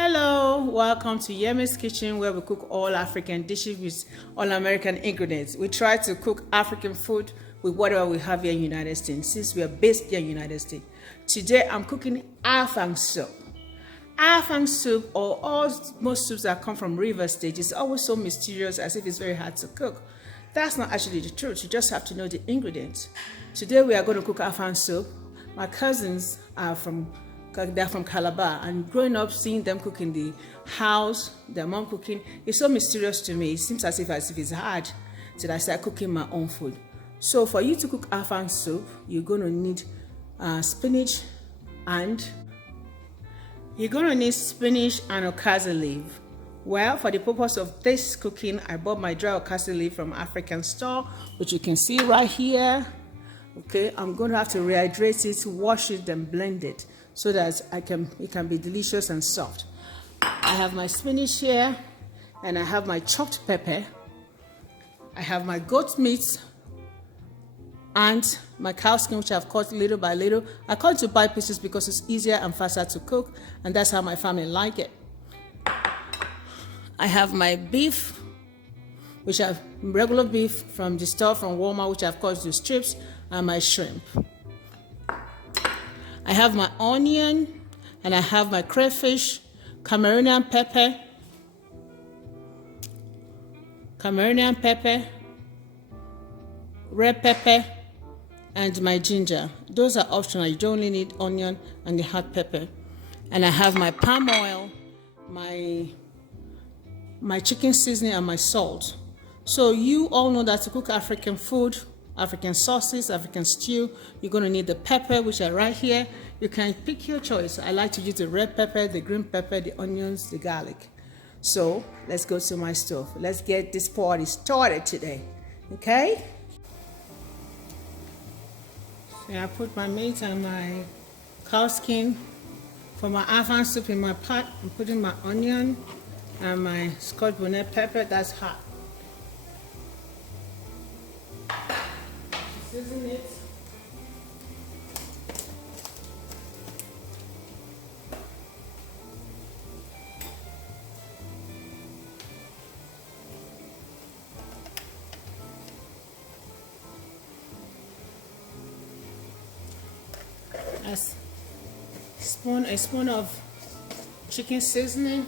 Hello, welcome to Yemi's Kitchen, where we cook all African dishes with all American ingredients. We try to cook African food with whatever we have here in the United States, since we are based here in the United States. Today I'm cooking Afang soup. Afang soup, or most soups that come from river state, is always so mysterious, as if it's very hard to cook. That's not actually the truth. You just have to know the ingredients. Today we are going to cook Afang soup. My cousins are they're from Calabar, and growing up seeing them cook in the house, their mom cooking, it's so mysterious to me. It seems as if it's hard till I start cooking my own food. So for you to cook Afang soup, you're going to need spinach and okazi leaf. Well, for the purpose of this cooking, I bought my dry okazi leaf from African store, which you can see right here. Okay, I'm going to have to rehydrate it, wash it, then blend it so that it can be delicious and soft. I have my spinach here, and I have my chopped pepper. I have my goat meat and my cow skin, which I've cut little by little. I cut into pie pieces because it's easier and faster to cook, and that's how my family like it. I have my beef, which I have regular beef from the store from Walmart, which I've cut into strips, and my shrimp. I have my onion, and I have my crayfish, Cameroonian pepper, red pepper, and my ginger. Those are optional. You don't only need onion and the hot pepper. And I have my palm oil, my chicken seasoning, and my salt. So you all know that to cook African food, African sauces, African stew, you're going to need the pepper, which are right here. You can pick your choice. I like to use the red pepper, the green pepper, the onions, the garlic. So let's go to my stove. Let's get this party started today. Okay? So I put my meat and my cow skin for my Afang soup in my pot. I'm putting my onion and my Scotch bonnet pepper. That's hot. Season it. A spoon of chicken seasoning.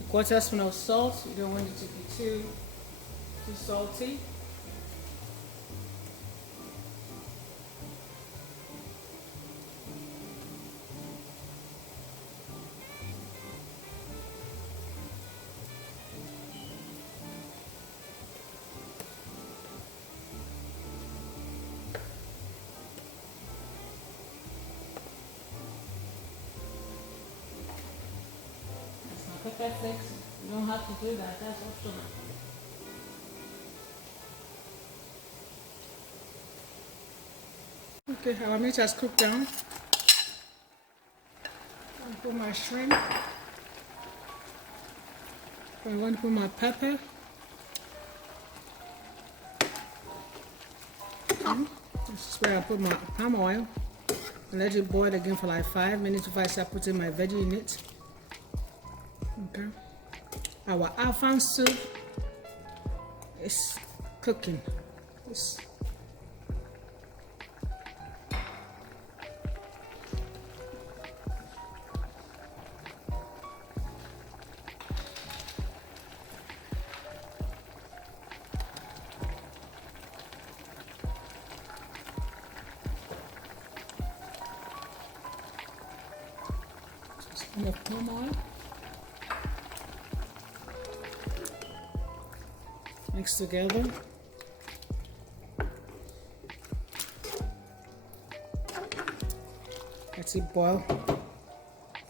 A quarter spoon of salt. You don't want it to be too salty. Pepper flakes, you don't have to do that, that's optional. Okay, our meat has cooked down. I'll put my shrimp. I'm going to put my pepper. This is where I put my palm oil and let it boil again for like 5 minutes before I start putting my veggie in it. Okay, our Afang soup is cooking. Enough palm oil. Mix together. Let it boil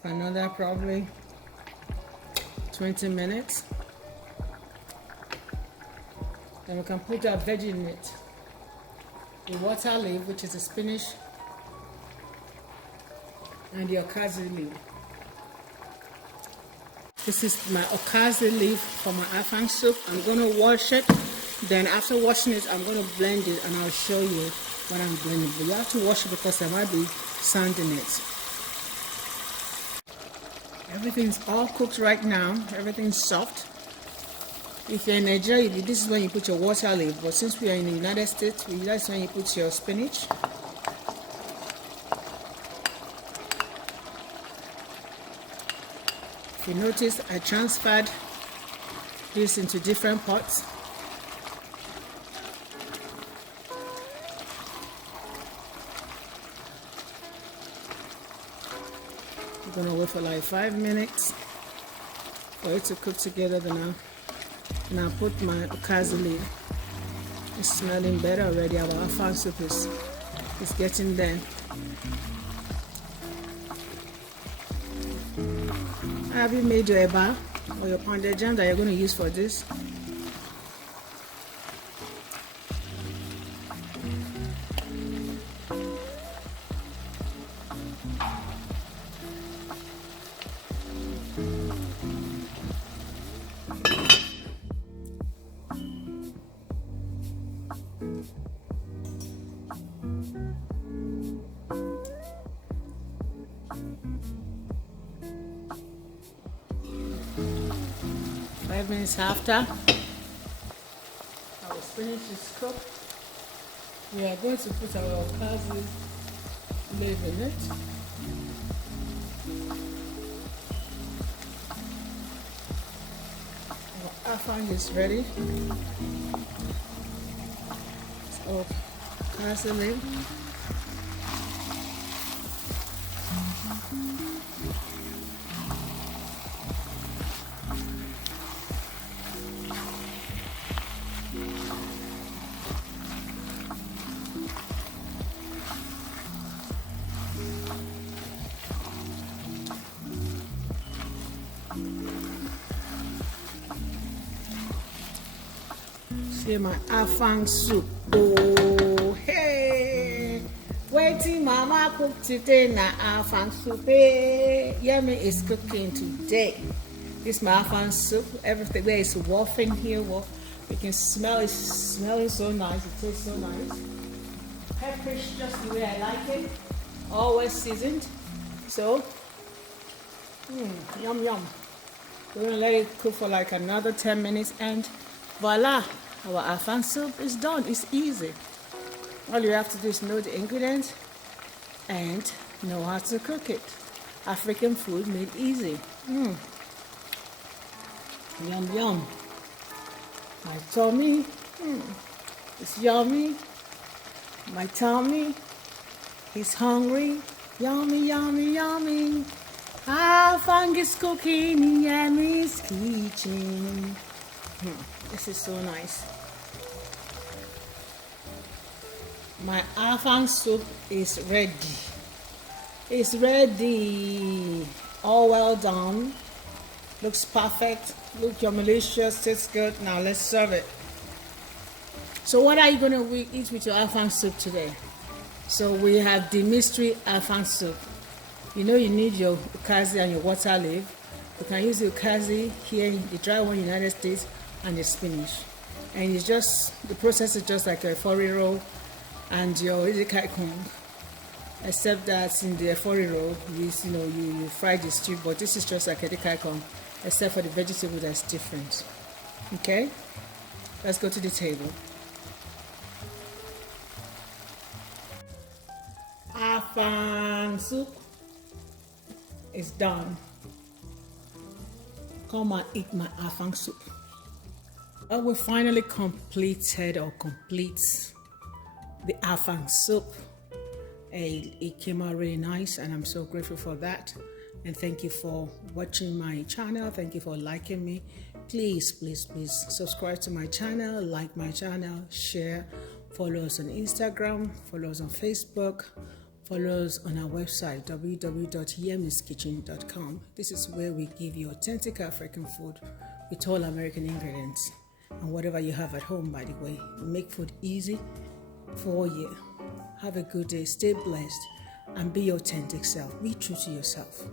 for another probably 20 minutes. Then we can put our veggie in it. The water leaf, which is the spinach, and the okazi leaf. This is my okazi leaf for my afang soup. I'm going to wash it. Then after washing it, I'm going to blend it and I'll show you what I'm blending. But you have to wash it because there might be sand in it. Everything's all cooked right now. Everything's soft. If you're in Nigeria, this is when you put your water leaf. But since we are in the United States, that's when you put your spinach. If you notice, I transferred this into different pots. We're gonna wait for like 5 minutes for it to cook together. Then I'll put my okazi leaf. It's smelling better already. Our afang soup is getting there. Have you made your eba or your pounded jam that you're going to use for this? Five minutes after our spinach is cooked, we are going to put our okazi leaf in it. Our afang is ready. So, okazi leaf. 是my Afang soup. Oh, hey! Waiting, Mama cooked today na Afang soup. Hey, Yummy is cooking today. This is my Afang soup. Everything there is wafting here. You can smell it. Smelling so nice. It tastes so nice. Peppers just the way I like it. Always seasoned. So, yum yum. We're gonna let it cook for like another 10 minutes, and voila, our Afang soup is done. It's easy. All you have to do is know the ingredients and know how to cook it. African food made easy. Yum yum. My tummy is yummy. My tummy is hungry. Yummy, yummy, yummy. Afang is cooking in Yammy's kitchen. This is so nice. My Afang soup is ready. It's ready. All well done. Looks perfect. Looks delicious. Tastes good. Now let's serve it. So what are you going to eat with your Afang soup today? So we have the mystery Afang soup. You know you need your okazi and your water leaf. You can use the okazi here, the dry one in the United States, and the spinach. And it's just, the process is just like a efori roll and your kaikong. Except that in the efori roll, you fry the stew, but this is just like a kaikong, except for the vegetable that's different. Okay? Let's go to the table. Afang soup is done. Come and eat my Afang soup. Well, we finally complete the Afang soup. It came out really nice, and I'm so grateful for that. And thank you for watching my channel. Thank you for liking me. Please subscribe to my channel, like my channel, share, follow us on Instagram, follow us on Facebook. Follow us on our website, www.yemiskitchen.com. This is where we give you authentic African food with all American ingredients. And whatever you have at home, by the way. We make food easy for you. Have a good day, stay blessed, and be your authentic self. Be true to yourself.